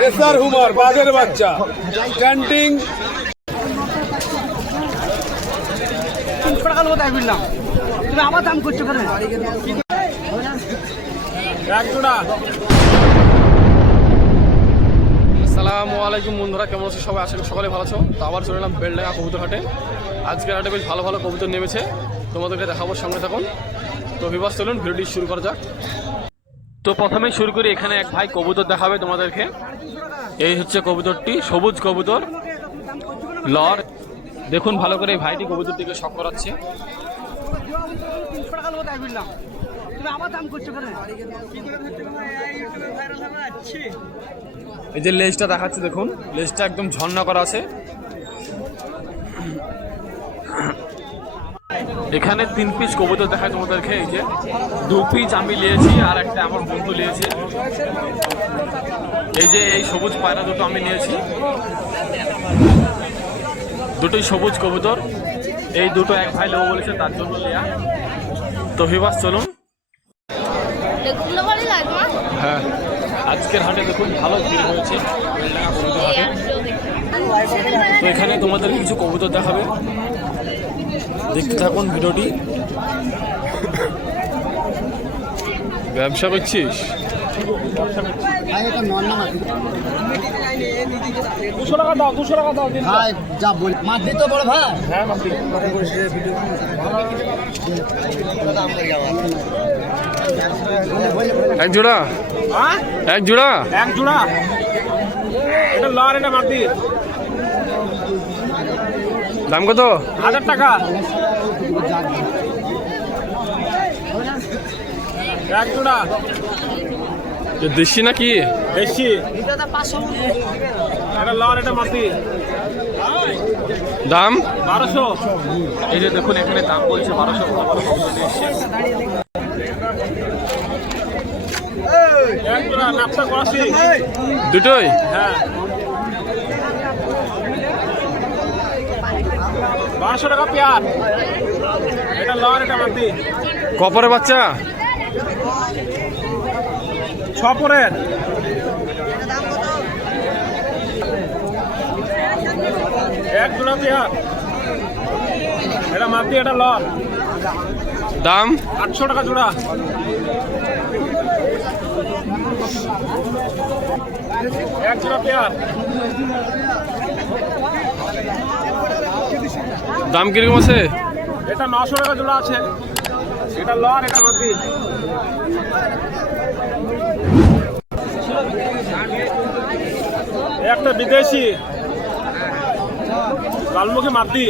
Racer homer বাঘের বাচ্চা। ক্যান্টিং তিনশো টাকা লোক তাই বললাম তুমি আবার দাম করছ কেন? এক জোড়া আসসালামু আলাইকুম বন্ধুরা কেমন আছো সবাই? করি সকালে ভালো আছো। তো আবার চলে এলাম বেলডাঙ্গা কবুতর হাটে আজকের হাটে বেশ ভালো ভালো কবুতর নেমেছে। তোমাদেরকে দেখাবো সঙ্গে থাকুন। তো বিবাস চলুন ভিডিওটি শুরু করা যাক। তো প্রথমে শুরু করি, এখানে এক ভাই কবুতর দেখাবে তোমাদেরকে। এই হচ্ছে কবুতরটি, সবুজ কবুতর, লর। দেখুন ভালো করে এই ভাইটি কবুতরটিকে শখ করাচ্ছে। এই যে লেজটা দেখাচ্ছে, দেখুন, লেজটা একদম ঝর্ণা করা আছে। এখানে তিন পিস কবুতর দেখায় তোমাদেরকে এই যে দু পিস আমি নিয়েছি আর একটা আমার বন্ধু নিয়েছে। এই যে এই সবুজ পায়রা দুটো আমি নিয়েছি। দুটোই সবুজ কবুতর। এই দুটো এক ভাই নেব বলেছে তার জন্য নেয়া। তো ভিবাস চলুন। হ্যাঁ। আজকের হাটে দেখুন ভালো ভিড় হয়েছে। তো এখানে তোমাদের কিছু কবুতর দেখাবে। দেখতে থাকুন ভিডিওটি। ব্যবসা করছিস? দুশো টাকা দাও দুশো টাকা দাও দিন ভাই যা বল। মাছ দিতে বড় ভাই। এক জোড়া। হ্যাঁ? এক জোড়া। এক জোড়া। এটা লর এটা মাটি দাম কত? হাজার টাকা। এক জোড়া। এ দেশি নাকি? এটা এটা মাটি। দাম? বারোশো। এই যে দেখুন এখানে দাম বলছে বারোশো। দুটোই? হ্যাঁ। বারোশো টাকা পেয়ার। এটা লর এটা মাটি কপরের বাচ্চা? ছ পরের এক জোড়া পেয়ার। এটা মাটি এটা লর দাম? আটশো টাকা জোড়া। এক জোড়া পেয়ার। দাম কীরকম আছে? এটা নশো টাকা জোড়া আছে। এটা লর এটা মাটি। একটা বিদেশি। লালমুখী মাটি।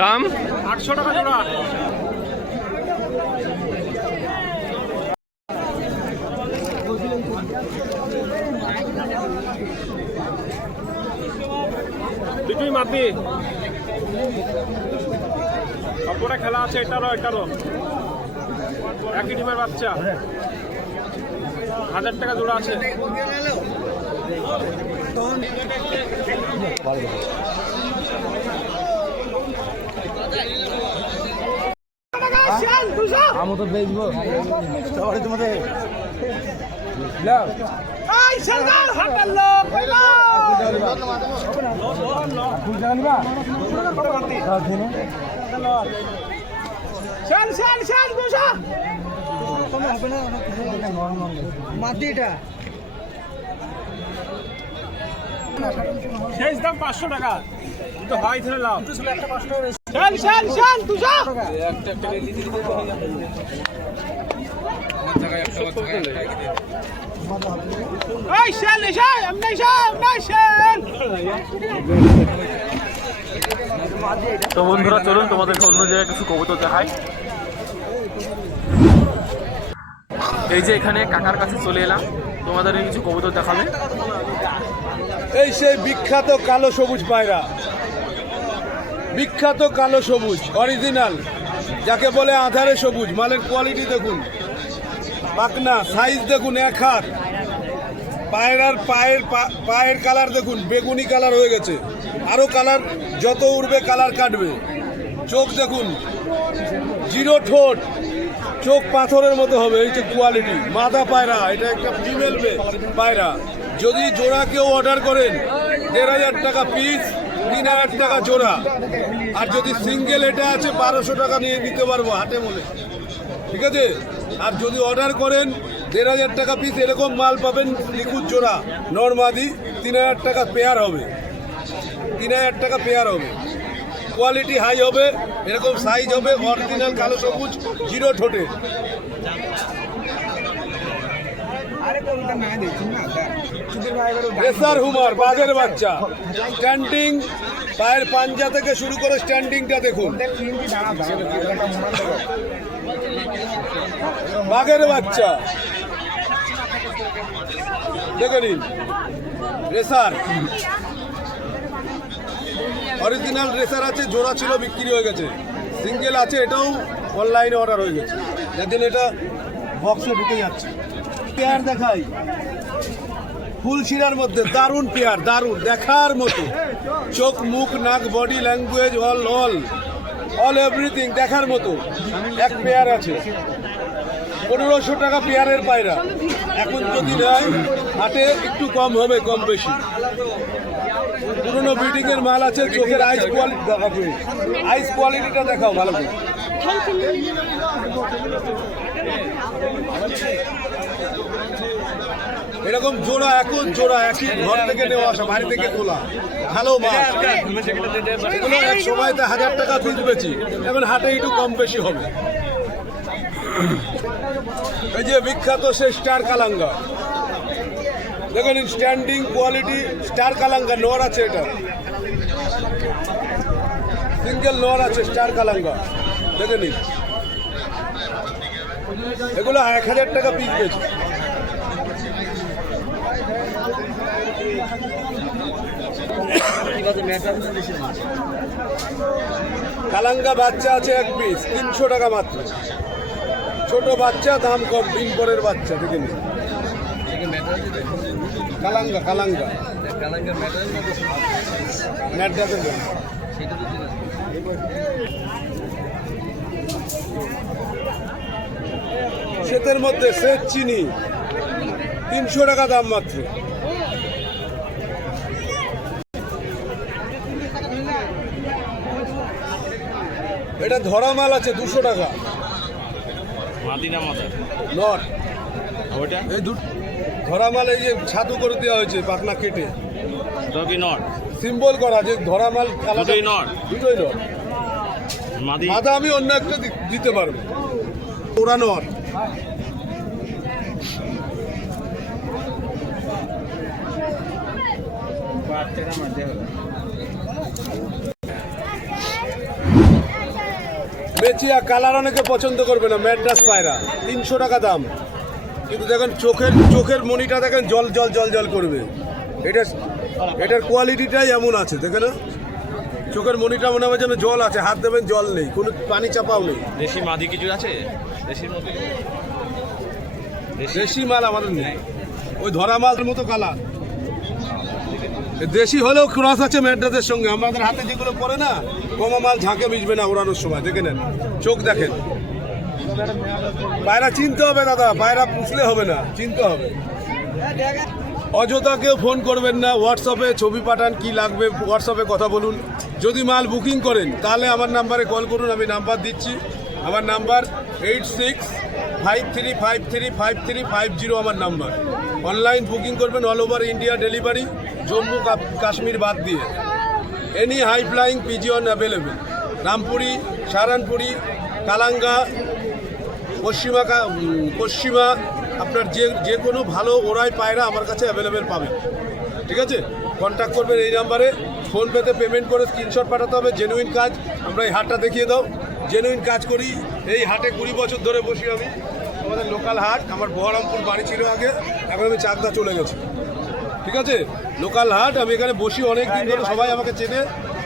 দাম? আটশো টাকা জোড়া। দুটোই মাটি সবকটা খেলা আছে, এটারও এটারও। একই ডিমের বাচ্চা। হাজার টাকা জোড়া আছে। আমি তো দেখব। তাহলে তোমাদের মাটিটা। শেষ দাম পাঁচশো টাকা। তো হয় ধরে লাভ তো বন্ধুরা চলুন তোমাদেরকে অন্য জায়গায় কিছু কবুতর দেখাই। এই যে এখানে কাকার কাছে চলে এলাম। তোমাদের কিছু কবুতর দেখাবে। এই সেই বিখ্যাত কালো সবুজ পায়রা। বিখ্যাত কালো সবুজ অরিজিনাল যাকে বলে আধারে সবুজ, মালের কোয়ালিটি দেখুন। পাকনা সাইজ দেখুন, এক হাত। পায়ের পা- পায়ের পায়ের কালার দেখুন, বেগুনি কালার হয়ে গেছে। আরও কালার যত উড়বে কালার কাটবে। চোখ দেখুন, জিরো ঠোঁট। চোখ পাথরের মতো হবে, এই যে কোয়ালিটি মাদা পায়রা, এটা একটা ফিমেল পায়রা। যদি জোড়া কেউ অর্ডার করেন, দেড় হাজার টাকা পিস তিন হাজার টাকা জোড়া। আর যদি সিঙ্গেল এটা আছে, বারোশো টাকা নিয়ে নিতে পারব, হাতে বলে। ঠিক আছে? আর যদি অর্ডার করেন, দেড় হাজার টাকা পিস এরকম মাল পাবেন লিকুদ জোড়া। নর্মাদি, তিন হাজার টাকা পেয়ার হবে। তিন হাজার টাকা পেয়ার হবে। কোয়ালিটি হাই হবে, এরকম সাইজ হবে অরিজিনাল কালো সবুজ জিরো ঠোঁটে। রেসার হুমার বাঘের বাচ্চা। স্ট্যান্ডিং পায়ের পাঞ্জা থেকে শুরু করে স্ট্যান্ডিংটা দেখুন। বাঘের বাচ্চা। দেখে নিন। রেসার। অরিজিনাল রেসার আছে জোড়া ছিল বিক্রি হয়ে গেছে। সিঙ্গেল আছে এটাও অনলাইনে অর্ডার হয়ে গেছে। যার জন্য এটা বক্সে ঢুকে যাচ্ছে। পেয়ার দেখাই। ফুল শিরার মধ্যে, দারুণ পেয়ার, দারুণ, দেখার মতো। চোখ, মুখ, নাক body language all all all everything দেখার মতো। এক পেয়ার আছে। পনেরোশো টাকা পেয়ারের পায়রা। এখন যদি নেয়, হাটে একটু কম হবে, কম বেশি। পুরোনো বিল্ডিং এর মাল আছে, চোখের আইস কোয়ালিটি দেখাবে। আইস কোয়ালিটিটা দেখাও ভালো করে। এরকম জোড়া এখন জোড়া একই ঘর থেকে নেওয়া আসা, বাড়ি থেকে তোলা। ভালো মাছ এগুলো এক সময়তে হাজার টাকা পিস বেচি এখন হাটে একটু কম বেশি হবে। এই যে বিখ্যাত সে স্টার কালাঙ্গা। দেখুন স্ট্যান্ডিং কোয়ালিটি স্টার কালাঙ্গা নোয়ার আছে এটা। সিঙ্গেল নোয়ার আছে, স্টার কালাঙ্গা। দেখে নিন। এগুলো এক হাজার টাকা পিস পেয়েছে কালাঙ্গা বাচ্চা আছে এক পিস তিনশো টাকা মাত্র। ছোট বাচ্চা, দাম কম দিন পরের বাচ্চা দেখে নিন কালাঙ্গা কালাঙ্গা। ম্যাড্রাসের জন্য মধ্যে সেচ চিনি, তিনশো টাকা দাম মাত্র। এটা ধরা মাল আছে দুশো টাকা। মাদিনা মাথা। নট ওইটা? এই দু ধরা মাল এই যে ছাতু করে দেওয়া হয়েছে পাখনা কেটে। নট। সিম্বল করা যে ধরা মাল দুটোই নট। দুটোই নট। মাদি মাথা আমি অন্য একটা দি- দিতে পারব। ওরা নট। মেচিয়া কালার অনেকে পছন্দ করবে না ম্যাড্রাস পায়রা তিনশো টাকা দাম। কিন্তু দেখেন চোখের চোখের মনিটা দেখেন জল জল জল জল করবে। এটা এটার কোয়ালিটিটাই এমন আছে দেখে না চোখের মনিটা মনে হবে যেন জল আছে হাত দেবেন জল নেই কোনো পানি চাপাও নেই। দেশি মাদি কিছু আছে? দেশির মধ্যে? দেশি? মাল আমাদের নেই। ওই ধরা মালের মতো কালার। দেশি হলেও ক্রস আছে ম্যাড্রাসের সঙ্গে। আমাদের হাতে যেগুলো পড়ে না কমা মাল ঝাঁকে মিশবে না ওড়ানোর সময়, দেখে নেন। চোখ দেখেন। পায়রা চিনতে হবে দাদা, পায়রা পুষলে হবে না, চিনতে হবে। অযথা কেউ ফোন করবেন না, হোয়াটসঅ্যাপে ছবি পাঠান, কি লাগবে, হোয়াটসঅ্যাপে কথা বলুন। যদি মাল বুকিং করেন, তাহলে আমার নাম্বারে কল করুন, আমি নাম্বার দিচ্ছি। আমার number eight six five three five three five three five zero আমার নাম্বার। অনলাইন বুকিং করবেন all over India delivery, Jammu, Kashmir বাদ দিয়ে। Any high flying pigeon available Rampuri সারানপুরি Kalanga পশ্চিমা পশ্চিমা আপনার যে যে কোনো ভালো ওরাই পায়রা আমার কাছে অ্যাভেলেবেল পাবে ঠিক আছে? কন্ট্যাক্ট করবেন এই নাম্বারে ফোনপেতে পেমেন্ট করে স্ক্রিনশট পাঠাতে হবে জেনুইন কাজ। আমরা এই হাটটা দেখিয়ে দাও। জেনুইন কাজ করি। এই হাটে কুড়ি বছর ধরে বসি আমি। আমাদের লোকাল হাট, আমার বহরমপুর বাড়ি ছিল আগে। এখন আমি চাকদা চলে গেছি। ঠিক আছে? লোকাল হাট আমি এখানে বসি অনেক দিন ধরে, সবাই আমাকে চেনে।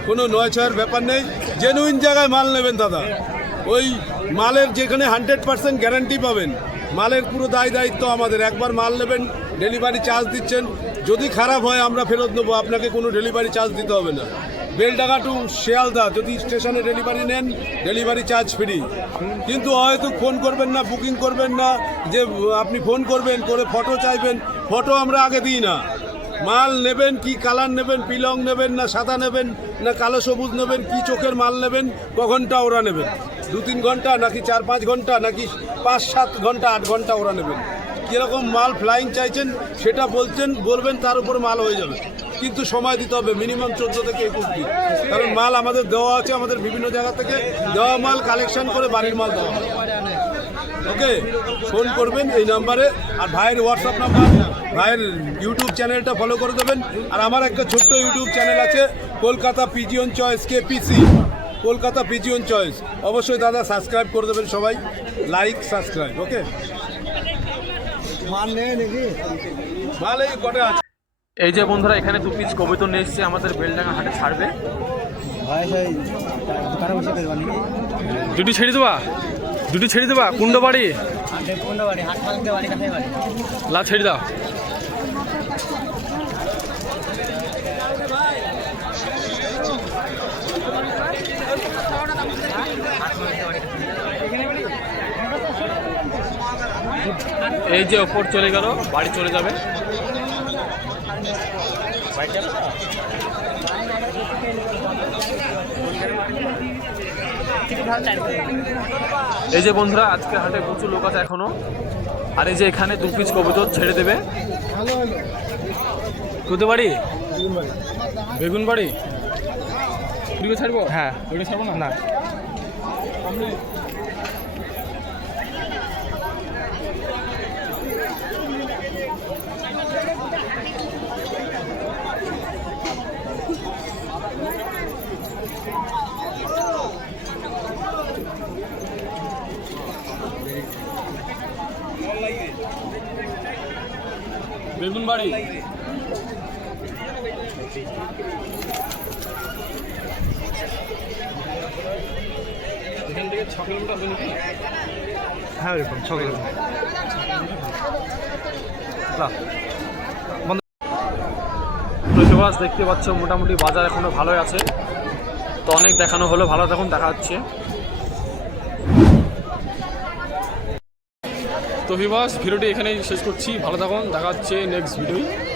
কোনো নয় ছয়ের ব্যাপার নেই। জেনুইন জায়গায় মাল নেবেন, দাদা। ওই মালের যেখানে হান্ড্রেড পার্সেন্ট গ্যারান্টি পাবেন, মালের পুরো দায় দায়িত্ব আমাদের। একবার মাল নেবেন ডেলিভারি চার্জ দিচ্ছেন। যদি খারাপ হয়, আমরা ফেরত নেব। আপনাকে কোনো ডেলিভারি চার্জ দিতে হবে না। বেলডাঙ্গা টু শিয়ালদা, যদি স্টেশনে ডেলিভারি নেন ডেলিভারি চার্জ ফ্রি কিন্তু হয়তো ফোন করবেন না বুকিং করবেন না, যে আপনি ফোন করবেন, করে ফটো চাইবেন। ফটো আমরা আগে দিই না। মাল নেবেন কি কালার নেবেন, পিলং নেবেন না সাদা নেবেন, না কালো সবুজ নেবেন, কি চোখের মাল নেবেন ক ঘণ্টা ওরা নেবেন। দু তিন ঘণ্টা নাকি চার পাঁচ ঘণ্টা নাকি পাঁচ সাত ঘণ্টা আট ঘণ্টা ওরা নেবেন। কীরকম মাল ফ্লাইং চাইছেন, সেটা বলছেন, বলবেন, তার উপর মাল হয়ে যাবে। কিন্তু সময় দিতে হবে মিনিমাম চোদ্দ থেকে একুশ দিন। কারণ মাল আমাদের দেওয়া আছে, আমাদের বিভিন্ন জায়গা থেকে দেওয়া মাল কালেকশন করে বাড়ির মাল দেওয়া ওকে ফোন করবেন এই নাম্বারে আর ভাইয়ের হোয়াটসঅ্যাপ নাম্বার ভাইয়ের ইউটিউব চ্যানেলটা ফলো করে দেবেন। আর আমার একটা ছোট্ট ইউটিউব চ্যানেল আছে Kolkata pigeon choice K PC Kolkata pigeon choice অবশ্যই দাদা সাবস্ক্রাইব করে দেবেন সবাই। লাইক সাবস্ক্রাইব ওকে মান নেই এই কটা আছে। এই যে বন্ধুরা এখানে দু পিস কবিতা নিয়ে এসছে আমাদের বেলডাঙ্গা হাটে ছাড়বে। দুটি ছেড়ে দেবা? দুটি ছেড়ে দেবা? কুণ্ড বাড়ি আর দেখুন বাড়ি হাট ফালতে বাড়ি কাছে বাড়ি। লা ছেড়ে দাও। এই যে ওপর চলে গেল বাড়ি চলে যাবে। এই যে বন্ধুরা আজকে হাটে প্রচুর লোক আছে এখনও। আর এই যে এখানে দু পিস কবুতর ছেড়ে দেবে। কোথায় বাড়ি বেগুন বাড়ি ছাড়বো? হ্যাঁ। ছাড়বো না? না। বেগুন এখান থেকে ছ কিলোমিটার হবে নাকি? হ্যাঁ ছ কিলোমিটার। দেখতে পাচ্ছ মোটামুটি বাজার এখনও ভালোই আছে। তো অনেক দেখানো হলো ভালো তখন দেখা যাচ্ছে তো ভিবাস ভিডিওটি এখানেই শেষ করছি। ভালো থাকুন দেখা হচ্ছে নেক্সট ভিডিও